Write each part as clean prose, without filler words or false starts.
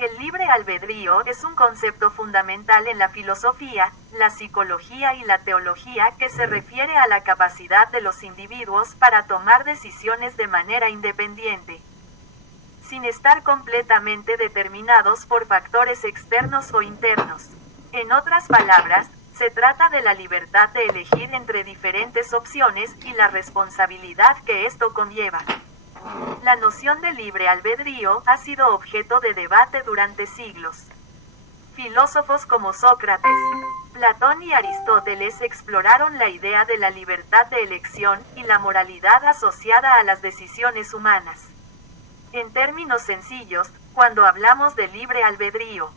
El libre albedrío es un concepto fundamental en la filosofía, la psicología y la teología que se refiere a la capacidad de los individuos para tomar decisiones de manera independiente, sin estar completamente determinados por factores externos o internos. En otras palabras, se trata de la libertad de elegir entre diferentes opciones y la responsabilidad que esto conlleva. La noción de libre albedrío ha sido objeto de debate durante siglos. Filósofos como Sócrates, Platón y Aristóteles exploraron la idea de la libertad de elección y la moralidad asociada a las decisiones humanas. En términos sencillos, cuando hablamos de libre albedrío,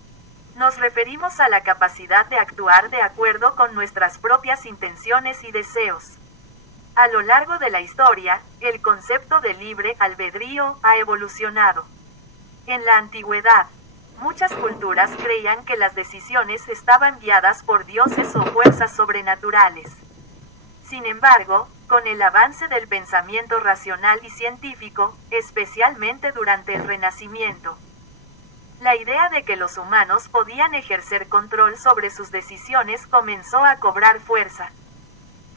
nos referimos a la capacidad de actuar de acuerdo con nuestras propias intenciones y deseos. A lo largo de la historia, el concepto de libre albedrío ha evolucionado. En la antigüedad, muchas culturas creían que las decisiones estaban guiadas por dioses o fuerzas sobrenaturales. Sin embargo, con el avance del pensamiento racional y científico, especialmente durante el Renacimiento, la idea de que los humanos podían ejercer control sobre sus decisiones comenzó a cobrar fuerza.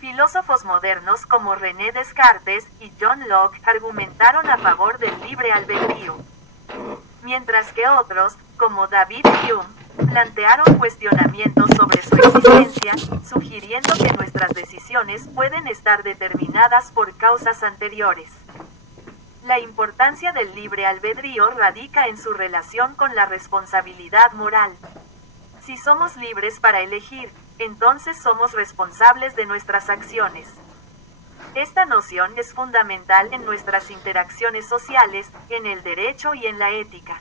Filósofos modernos como René Descartes y John Locke argumentaron a favor del libre albedrío, mientras que otros, como David Hume, plantearon cuestionamientos sobre su existencia, sugiriendo que nuestras decisiones pueden estar determinadas por causas anteriores. La importancia del libre albedrío radica en su relación con la responsabilidad moral. Si somos libres para elegir, entonces somos responsables de nuestras acciones. Esta noción es fundamental en nuestras interacciones sociales, en el derecho y en la ética.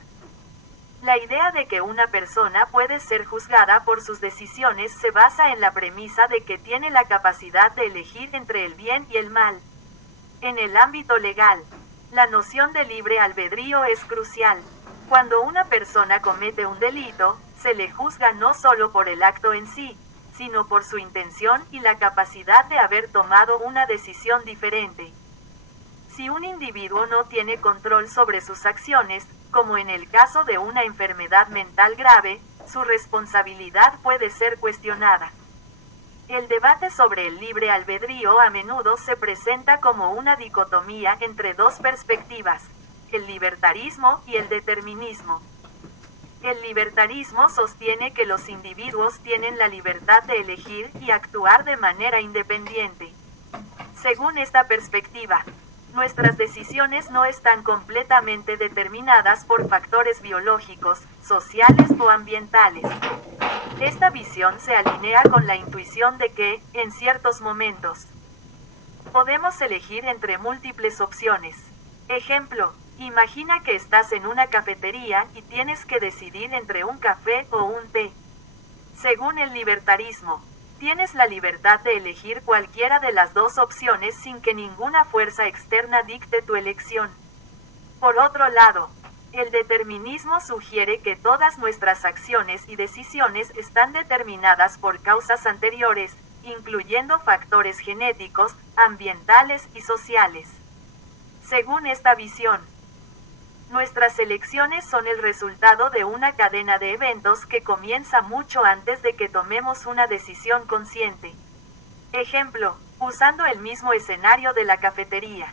La idea de que una persona puede ser juzgada por sus decisiones se basa en la premisa de que tiene la capacidad de elegir entre el bien y el mal. En el ámbito legal, la noción de libre albedrío es crucial. Cuando una persona comete un delito, se le juzga no solo por el acto en sí, sino por su intención y la capacidad de haber tomado una decisión diferente. Si un individuo no tiene control sobre sus acciones, como en el caso de una enfermedad mental grave, su responsabilidad puede ser cuestionada. El debate sobre el libre albedrío a menudo se presenta como una dicotomía entre dos perspectivas, el libertarismo y el determinismo. El libertarismo sostiene que los individuos tienen la libertad de elegir y actuar de manera independiente. Según esta perspectiva, nuestras decisiones no están completamente determinadas por factores biológicos, sociales o ambientales. Esta visión se alinea con la intuición de que, en ciertos momentos, podemos elegir entre múltiples opciones. Ejemplo, imagina que estás en una cafetería y tienes que decidir entre un café o un té. Según el libertarismo, tienes la libertad de elegir cualquiera de las dos opciones sin que ninguna fuerza externa dicte tu elección. Por otro lado, el determinismo sugiere que todas nuestras acciones y decisiones están determinadas por causas anteriores, incluyendo factores genéticos, ambientales y sociales. Según esta visión, nuestras elecciones son el resultado de una cadena de eventos que comienza mucho antes de que tomemos una decisión consciente. Ejemplo, usando el mismo escenario de la cafetería.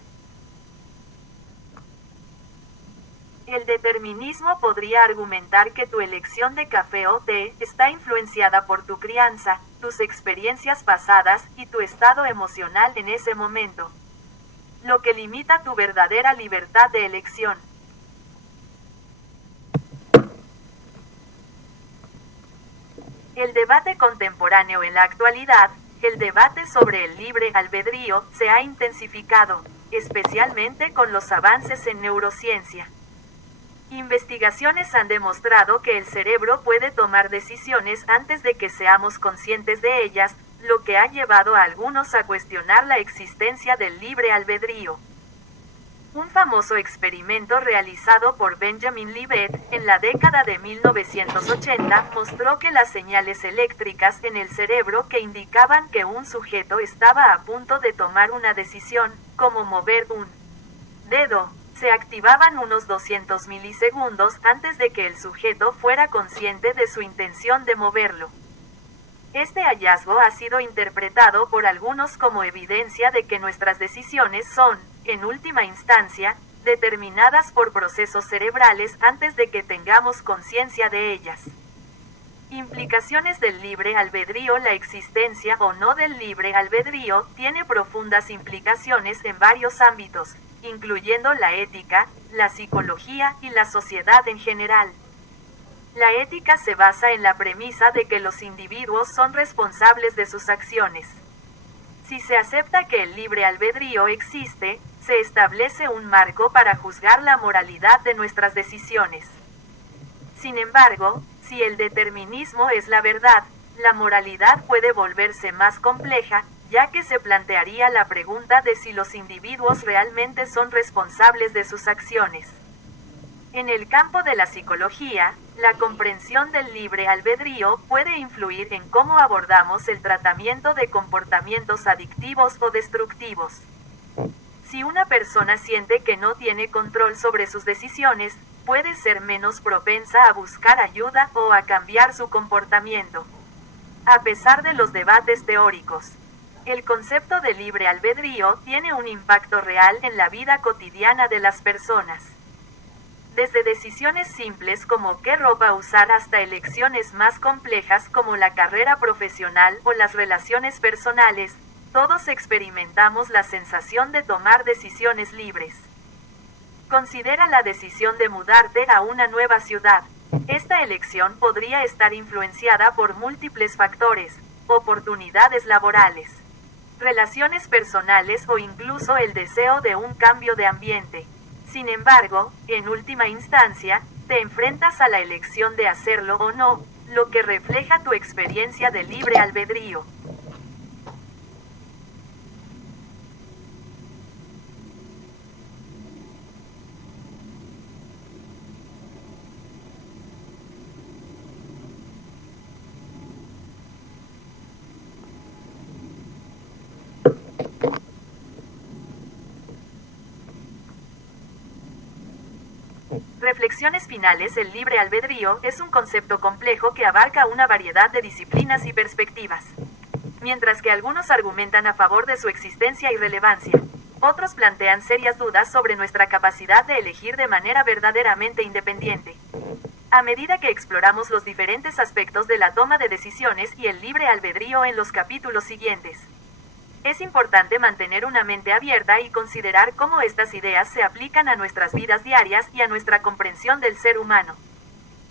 El determinismo podría argumentar que tu elección de café o té está influenciada por tu crianza, tus experiencias pasadas y tu estado emocional en ese momento, lo que limita tu verdadera libertad de elección. El debate contemporáneo en la actualidad, el debate sobre el libre albedrío, se ha intensificado, especialmente con los avances en neurociencia. Investigaciones han demostrado que el cerebro puede tomar decisiones antes de que seamos conscientes de ellas, lo que ha llevado a algunos a cuestionar la existencia del libre albedrío. Un famoso experimento realizado por Benjamin Libet en la década de 1980 mostró que las señales eléctricas en el cerebro que indicaban que un sujeto estaba a punto de tomar una decisión, como mover un dedo, Se activaban unos 200 milisegundos antes de que el sujeto fuera consciente de su intención de moverlo. Este hallazgo ha sido interpretado por algunos como evidencia de que nuestras decisiones son, en última instancia, determinadas por procesos cerebrales antes de que tengamos conciencia de ellas. Implicaciones del libre albedrío. La existencia o no del libre albedrío tiene profundas implicaciones en varios ámbitos, incluyendo la ética, la psicología y la sociedad en general. La ética se basa en la premisa de que los individuos son responsables de sus acciones. Si se acepta que el libre albedrío existe, se establece un marco para juzgar la moralidad de nuestras decisiones. Sin embargo, si el determinismo es la verdad, la moralidad puede volverse más compleja, ya que se plantearía la pregunta de si los individuos realmente son responsables de sus acciones. En el campo de la psicología, la comprensión del libre albedrío puede influir en cómo abordamos el tratamiento de comportamientos adictivos o destructivos. Si una persona siente que no tiene control sobre sus decisiones, puede ser menos propensa a buscar ayuda o a cambiar su comportamiento. A pesar de los debates teóricos, el concepto de libre albedrío tiene un impacto real en la vida cotidiana de las personas. Desde decisiones simples como qué ropa usar hasta elecciones más complejas como la carrera profesional o las relaciones personales, todos experimentamos la sensación de tomar decisiones libres. Considera la decisión de mudarte a una nueva ciudad. Esta elección podría estar influenciada por múltiples factores, oportunidades laborales, relaciones personales o incluso el deseo de un cambio de ambiente. Sin embargo, en última instancia, te enfrentas a la elección de hacerlo o no, lo que refleja tu experiencia de libre albedrío. Reflexiones finales. El libre albedrío es un concepto complejo que abarca una variedad de disciplinas y perspectivas. Mientras que algunos argumentan a favor de su existencia y relevancia, otros plantean serias dudas sobre nuestra capacidad de elegir de manera verdaderamente independiente. A medida que exploramos los diferentes aspectos de la toma de decisiones y el libre albedrío en los capítulos siguientes, es importante mantener una mente abierta y considerar cómo estas ideas se aplican a nuestras vidas diarias y a nuestra comprensión del ser humano.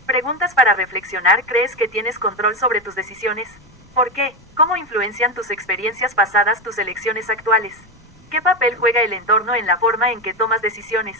Preguntas para reflexionar. ¿Crees que tienes control sobre tus decisiones? ¿Por qué? ¿Cómo influencian tus experiencias pasadas tus elecciones actuales? ¿Qué papel juega el entorno en la forma en que tomas decisiones?